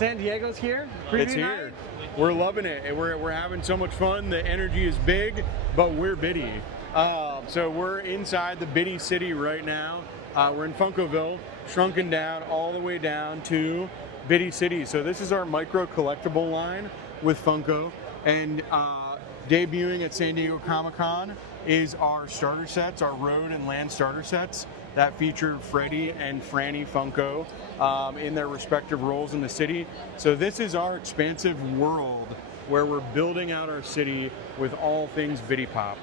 San Diego's here. It's here. We're loving it, and we're having so much fun. The energy is big, but we're Biddy. So we're inside the Biddy City right now. We're in Funkoville, shrunken down all the way down to Biddy City. So this is our micro collectible line with Funko, and debuting at San Diego Comic-Con is our starter sets, our road and land starter sets that feature Freddy and Franny Funko in their respective roles in the city. So this is our expansive world where we're building out our city with all things Biddy Pop.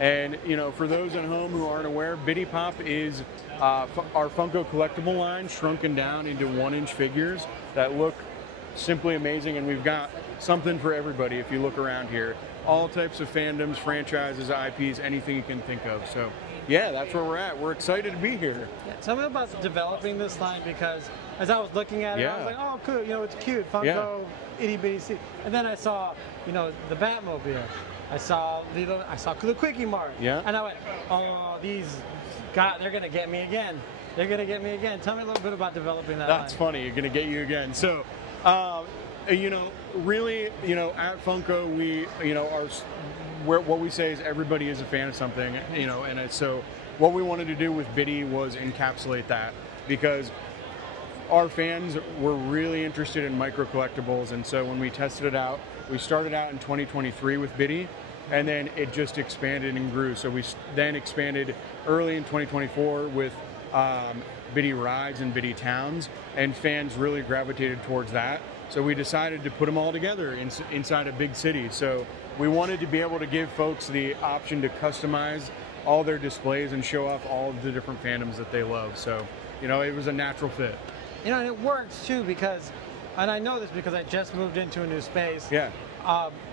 And you know, for those at home who aren't aware, Biddy Pop is our Funko collectible line shrunken down into 1-inch figures that look simply amazing, and we've got something for everybody if you look around here. All types of fandoms, franchises, IPs, anything you can think of. So yeah, that's where we're at. We're excited to be here. Yeah, tell me about developing this line, because as I was looking at it, I was like, oh, cool, you know, it's cute, Funko, itty bitty city. And then I saw, you know, the Batmobile. I saw the Quickie Mart. Yeah. And I went, oh, they're gonna get me again. They're gonna get me again. Tell me a little bit about developing that That's line. funny. You're gonna get you again. So, you know, really, you know, at Funko, we, you know, what we say is everybody is a fan of something, you know, and so what we wanted to do with Biddy was encapsulate that, because our fans were really interested in micro collectibles, and so when we tested it out, we started out in 2023 with Biddy, and then it just expanded and grew. So we then expanded early in 2024 with Biddy Rides and Biddy Towns, and fans really gravitated towards that. So we decided to put them all together inside a big city. So we wanted to be able to give folks the option to customize all their displays and show off all of the different fandoms that they love. So, you know, it was a natural fit. You know, and it works too, because, and I know this because I just moved into a new space. Yeah.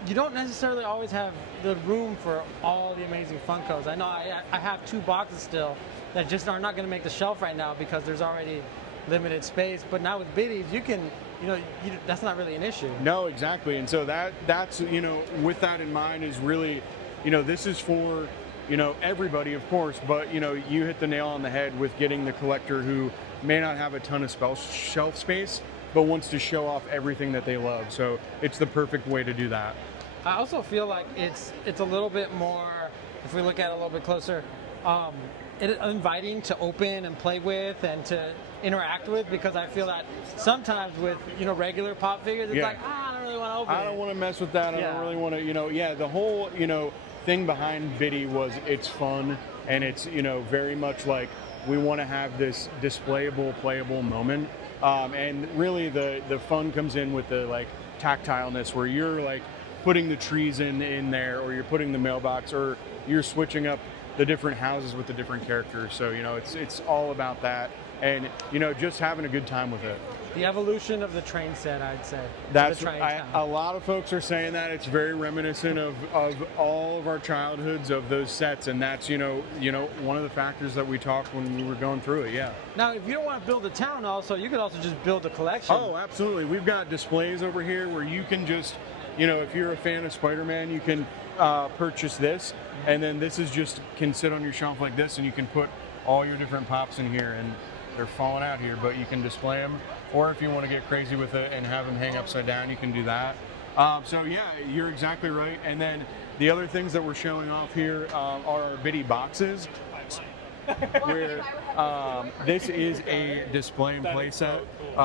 You don't necessarily always have the room for all the amazing Funkos. I know I have 2 boxes still that just are not going to make the shelf right now because there's already limited space. But now with Biddies, you can, you know, that's not really an issue. No, exactly. And so that's, you know, with that in mind is really, you know, this is for, you know, everybody, of course, but, you know, you hit the nail on the head with getting the collector who may not have a ton of shelf space, but wants to show off everything that they love. So it's the perfect way to do that. I also feel like it's a little bit more, if we look at it a little bit closer, inviting to open and play with and to interact with, because I feel that sometimes with, you know, regular pop figures, it's like, I don't really want to open it. I don't want to mess with that. I don't really want to, you know, the whole, you know, thing behind Biddy was it's fun, and it's, you know, very much like we want to have this displayable, playable moment. And really the fun comes in with the like tactileness, where you're like putting the trees in there, or you're putting the mailbox, or you're switching up the different houses with the different characters. So, you know, it's all about that, and, you know, just having a good time with it. The evolution of the train set, I'd say. That's a lot of folks are saying that it's very reminiscent of all of our childhoods of those sets, and that's, you know one of the factors that we talked when we were going through it. Yeah. Now, if you don't want to build a town, also you could also just build a collection. Oh, absolutely. We've got displays over here where you can just, you know, if you're a fan of Spider-Man, you can purchase this, and then this can sit on your shelf like this, and you can put all your different pops in here, and they're falling out here, but you can display them. Or if you want to get crazy with it and have them hang upside down, you can do that. So yeah, you're exactly right. And then the other things that we're showing off here are our Biddy boxes, where this is a display and play set.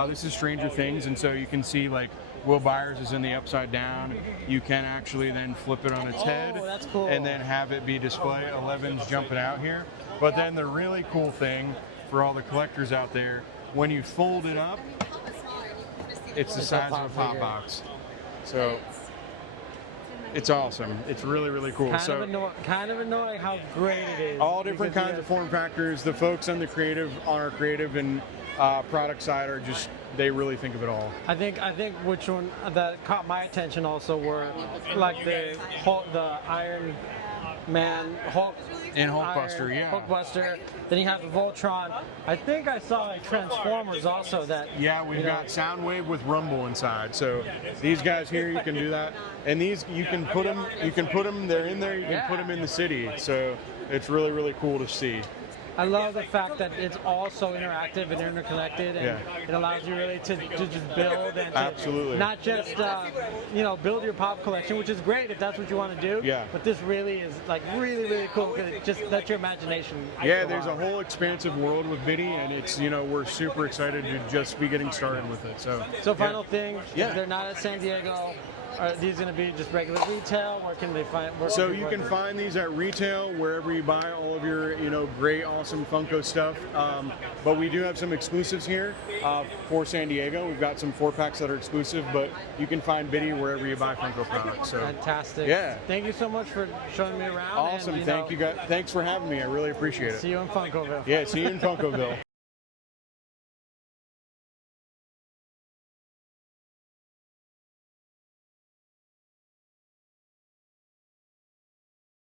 This is Stranger Things, and so you can see like Will Byers is in the upside down. You can actually then flip it on its head, that's cool, and then have it be display. Eleven's jumping out here. But then the really cool thing for all the collectors out there, when you fold it up, it's the size of a pop box. So it's awesome. It's really, really cool. Kind of annoying how great it is. All different kinds of form factors. The folks on our creative and product side are just, they really think of it all. I think which one that caught my attention also were like the Iron Man, Hulk. And Hulkbuster, yeah. Hulkbuster. Then you have the Voltron. I think I saw a Transformers also that. Yeah, we've got Soundwave with Rumble inside. So these guys here, you can do that. And these, you can put them, they're in there, you can put them in the city. So it's really, really cool to see. I love the fact that it's all so interactive and interconnected, and it allows you really to just build and Absolutely. not just build your pop collection, which is great if that's what you want to do. Yeah. But this really is like really cool because it just lets your imagination. Yeah, there's a whole expansive world with Biddy, and it's we're super excited to just be getting started with it. So final thing, if they're not at San Diego, are these going to be just regular retail? Where can they find? So you can find these at retail wherever you buy all of your great, awesome Funko stuff. But we do have some exclusives here for San Diego. We've got some 4-packs that are exclusive, but you can find Biddy wherever you buy Funko products. So fantastic. Yeah. Thank you so much for showing me around. Awesome. And, Thank you guys. Thanks for having me. I really appreciate it. See you in Funkoville. Yeah. See you in Funkoville.